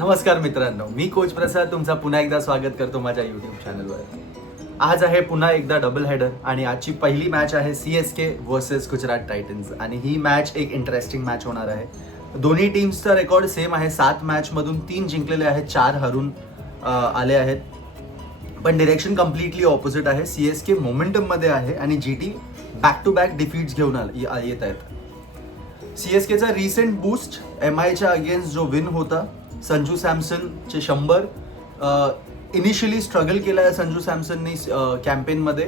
नमस्कार मित्रांनो, मी कोच प्रसाद तुमचा पुन्हा एकदा स्वागत करतो माझ्या यूट्यूब चॅनलवर. आज आहे पुन्हा एकदा डबल हेडर आणि आजची पहिली मॅच आहे CSK वर्सेस गुजरात टायटन्स आणि ही मॅच एक इंटरेस्टिंग मॅच होणार आहे. दोन्ही टीम्सचा रेकॉर्ड सेम आहे. 7 मॅचमधून 3 जिंकलेले आहेत, 4 हरून आले आहेत. पण डिरेक्शन कम्प्लिटली ऑपोजिट आहे. CSK मोमेंटममध्ये आहे आणि GT back to back defeats घेऊन येत आहेत. CSKचा रिसेंट बूस्ट MIच्या अगेन्स्ट जो विन होता, संजू सॅमसनचे 100. इनिशियली स्ट्रगल केला आहे संजू सॅमसननी कॅम्पेनमध्ये.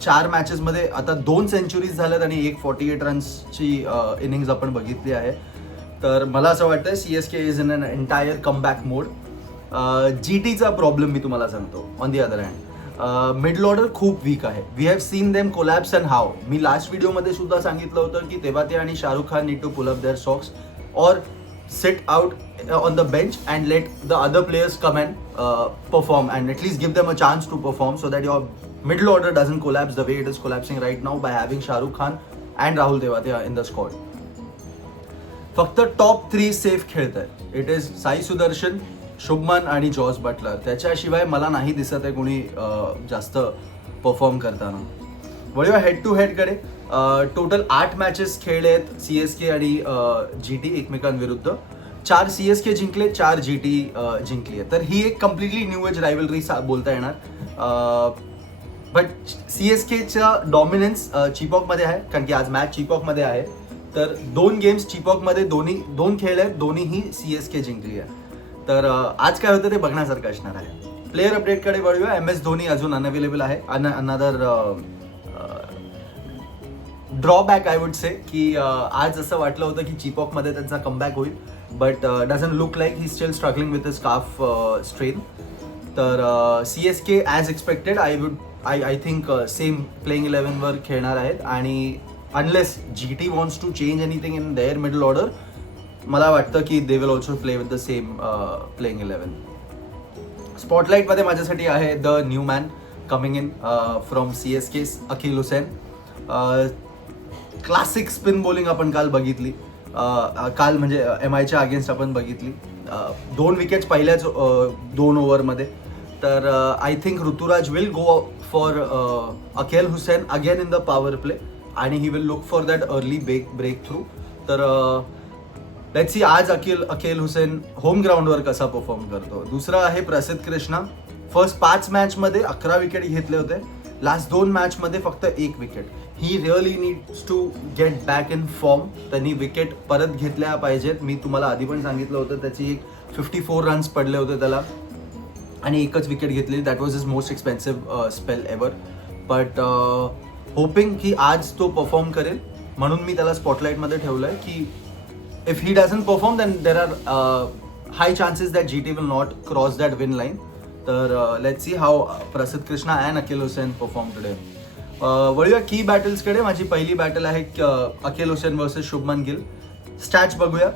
4 मॅचेसमध्ये आता 2 सेंचुरीज झाल्यात आणि 48 रन्सची इनिंग्ज आपण बघितली आहे. तर मला असं वाटतं CSK is in an entire comeback mode. GTचा प्रॉब्लेम मी तुम्हाला सांगतो. On the other hand middle order खूप वीक आहे. We have seen them collapse and have. मी लास्ट व्हिडिओमध्ये सुद्धा सांगितलं होतं की तेव्हा ते आणि Shahrukh Khan need to pull up their socks और sit out on the bench and let the other players come and perform and at least give them a chance to perform so that your middle order doesn't collapse the way it is collapsing right now by having Shahrukh Khan and Rahul Tewatia in the squad. फक्त top 3 safe खेळत आहेत. It is Sai Sudarshan, Shubman आणि George Butler. त्याच्याशिवाय मला नाही दिसत आहे कोणी जास्त परफॉर्म करताना. वळूया हेड टू हेडकडे. टोटल 8 मॅचेस खेळले आहेत CSK आणि GT एकमेकांविरुद्ध. 4 CSK जिंकले, 4 GT जिंकली आहे. तर ही एक कम्प्लिटली न्यू एज रायव्हलरी बोलता येणार. बट CSKचा डॉमिनन्स चिपॉकमध्ये आहे, कारण की आज मॅच चिपॉकमध्ये आहे. तर 2 गेम्स चिपॉकमध्ये दोन खेळ आहेत, दोन्हीही CSK जिंकली आहे. तर आज काय होतं ते बघण्यासारखं असणार आहे. प्लेयर अपडेटकडे वळूया. MS धोनी अजून अनअवेलेबल आहे. Another drawback I would say की आज असं वाटलं होतं की चिपॉकमध्ये त्यांचा कमबॅक होईल, but doesn't look like he still struggling with his calf strain. तर CSK as expected I think same playing 11वर खेळणार आहेत आणि unless GT wants to change anything in their middle order, मला वाटतं की they will also play with the same playing 11. स्पॉटलाईटमध्ये माझ्यासाठी आहे the new man coming in from CSK, Akeal Hosein. Classic spin bowling आपण काल बघितली. काल म्हणजे MIच्या अगेन्स्ट आपण बघितली. 2 विकेट्स पहिल्याच 2 ओव्हरमध्ये. तर I think Ruturaj will go for Akeal Hosein again in the power play आणि he will look for that early breakthrough. तर लेट्स सी आज अखिल हुसेन होम ग्राउंडवर कसा परफॉर्म करतो. दुसरा आहे प्रसिद्ध कृष्णा. फर्स्ट 5 मॅचमध्ये 11 विकेट घेतले होते. लास्ट 2 मॅचमध्ये फक्त 1 wicket. He really needs to get back in form. त्यांनी विकेट परत घेतल्या पाहिजेत. मी तुम्हाला आधी पण सांगितलं होतं त्याची एक 54 रन्स पडले होते त्याला आणि 1च विकेट घेतली. That was his most expensive spell ever. But hopping की आज तो परफॉर्म करेल म्हणून मी त्याला स्पॉटलाईटमध्ये ठेवलं आहे की if he doesn't perform then there are high chances that GT will not cross that win line. तर let's see how Prasidh Krishna and Akeal Hosein perform today. वळूया की बॅटल्सकडे. माझी पहिली बॅटल आहे Akeal Hosein versus Shubman Gill. Stats बघूया.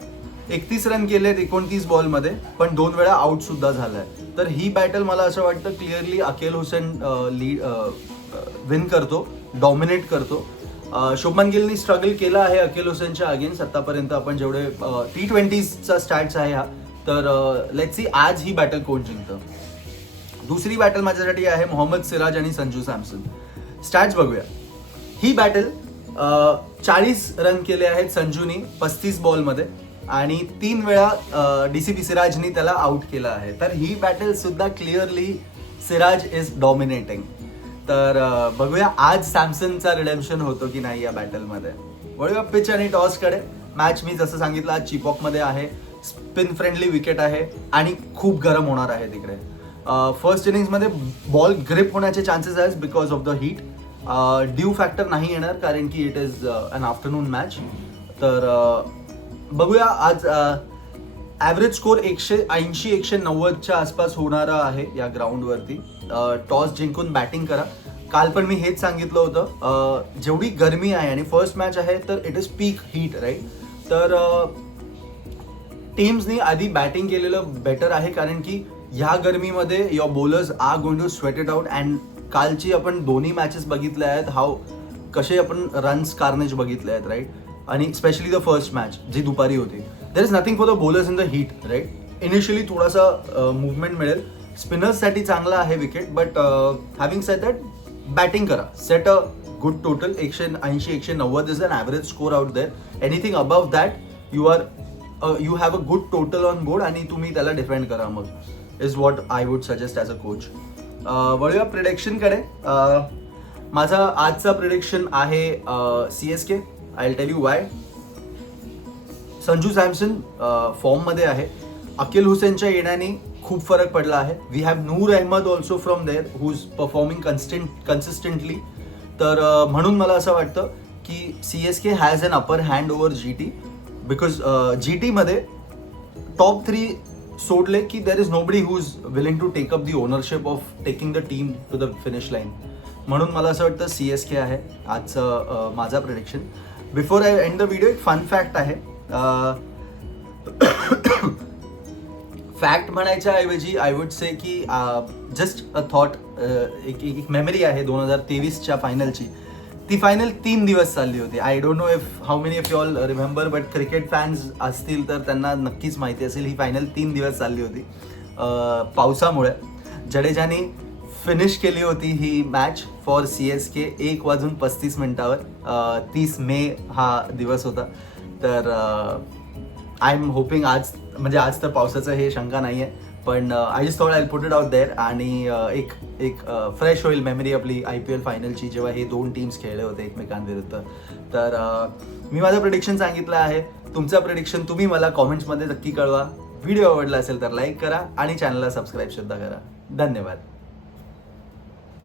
31 रन केलेत 29 बॉलमध्ये, पण 2 वेळा आउट सुद्धा झालाय. तर ही बॅटल मला असं वाटतं क्लिअरली अखिल हुसेन विन करतो, डॉमिनेट करतो. शुभमन गिलनी स्ट्रगल केला आहे अखिल हुसेनच्या अगेन्स्ट आतापर्यंत. आपण जेवढे T20चा स्टॅट्स आहे हा. तर लेट्स सी आज ही बॅटल कोण जिंकतं. दुसरी बॅटल माझ्यासाठी आहे मोहम्मद सिराज आणि संजू सॅमसन. स्टॅट्स बघूया. ही बॅटल 40 रन केले आहेत संजूनी 35 बॉलमध्ये आणि 3 वेळा DCP सिराजनी त्याला आउट केलं आहे. तर ही बॅटल सुद्धा क्लिअरली सिराज इज डॉमिनेटिंग. तर बघूया आज सॅमसनचा रिडेम्पशन होतो की नाही या बॅटलमध्ये. वळूया पिच आणि टॉसकडे. मॅच मी जसं सांगितलं आज चिपॉकमध्ये आहे. स्पिन फ्रेंडली विकेट आहे आणि खूप गरम होणार आहे तिकडे. फर्स्ट इनिंग्समध्ये बॉल ग्रिप होण्याचे चान्सेस आहेत because of the heat. Due factor नाही येणार कारण की it is an afternoon match. तर बघूया आज ॲव्हरेज स्कोर 180-190च्या आसपास होणारा आहे या ग्राउंडवरती. टॉस जिंकून बॅटिंग करा. काल पण मी हेच सांगितलं होतं. जेवढी गरमी आहे आणि फर्स्ट मॅच आहे तर it is peak heat right. तर टीम्सनी आधी बॅटिंग केलेलं बेटर आहे कारण की ह्या गरमीमध्ये your bowlers are going to sweat it out. And कालची आपण दोन्ही मॅचेस बघितल्या आहेत. कसे आपण रन्स कार्नेज बघितले आहेत राईट. आणि स्पेशली द फर्स्ट मॅच जी दुपारी होती. There is nothing for the bowlers in the heat right. Initially थोडासा मुवमेंट मिळेल. स्पिनर्ससाठी चांगला आहे wicket, but having said that batting करा, set a good total. 180-190 is an average score out there. Anything above that you have a good total on board आणि तुम्ही त्याला defend करा, मग is what I would suggest as a coach. वळूया प्रिडिक्शनकडे. माझा आजचा प्रिडिक्शन आहे CSK. I will tell you why. Sanju Samson फॉर्ममध्ये आहे. अकील हुसेनच्या येण्याने खूप फरक पडला आहे. We have Noor Ahmad also from there who is performing consistently. तर म्हणून मला असं वाटतं की CSK has an upper hand over GT, because GTमध्ये टॉप 3 सोडले की there is nobody who is willing to take up the ownership of taking the team to the finish line. म्हणून मला असं वाटतं CSK आहे आजचं माझा prediction. Before I end the video, एक फन फॅक्ट आहे. फॅक्ट म्हणायच्या ऐवजी आय वुड से की जस्ट अ थॉट, एक मेमरी आहे 2023च्या फायनलची. ती फायनल 3 दिवस चालली होती. I don't know if how many of you all remember, but cricket fans असतील तर त्यांना नक्कीच माहिती असेल. ही फायनल 3 दिवस चालली होती पावसामुळे. जडेजाने फिनिश केली होती ही मॅच फॉर CSK 1:35 30 मे हा दिवस होता. तर आय एम होपिंग आज तर पावसाचं हे शंका नाही आहे, पण I just thought I put it out there. आणि एक फ्रेश होईल मेमरी आपली IPL फायनलची, जेव्हा हे 2 टीम्स खेळले होते एकमेकांविरुद्ध. तर मी माझं प्रिडिक्शन सांगितलं आहे. तुमचं प्रिडिक्शन तुम्ही मला कॉमेंट्समध्ये नक्की कळवा. व्हिडिओ आवडला असेल तर लाईक करा आणि चॅनलला सबस्क्राईब सुद्धा करा. धन्यवाद.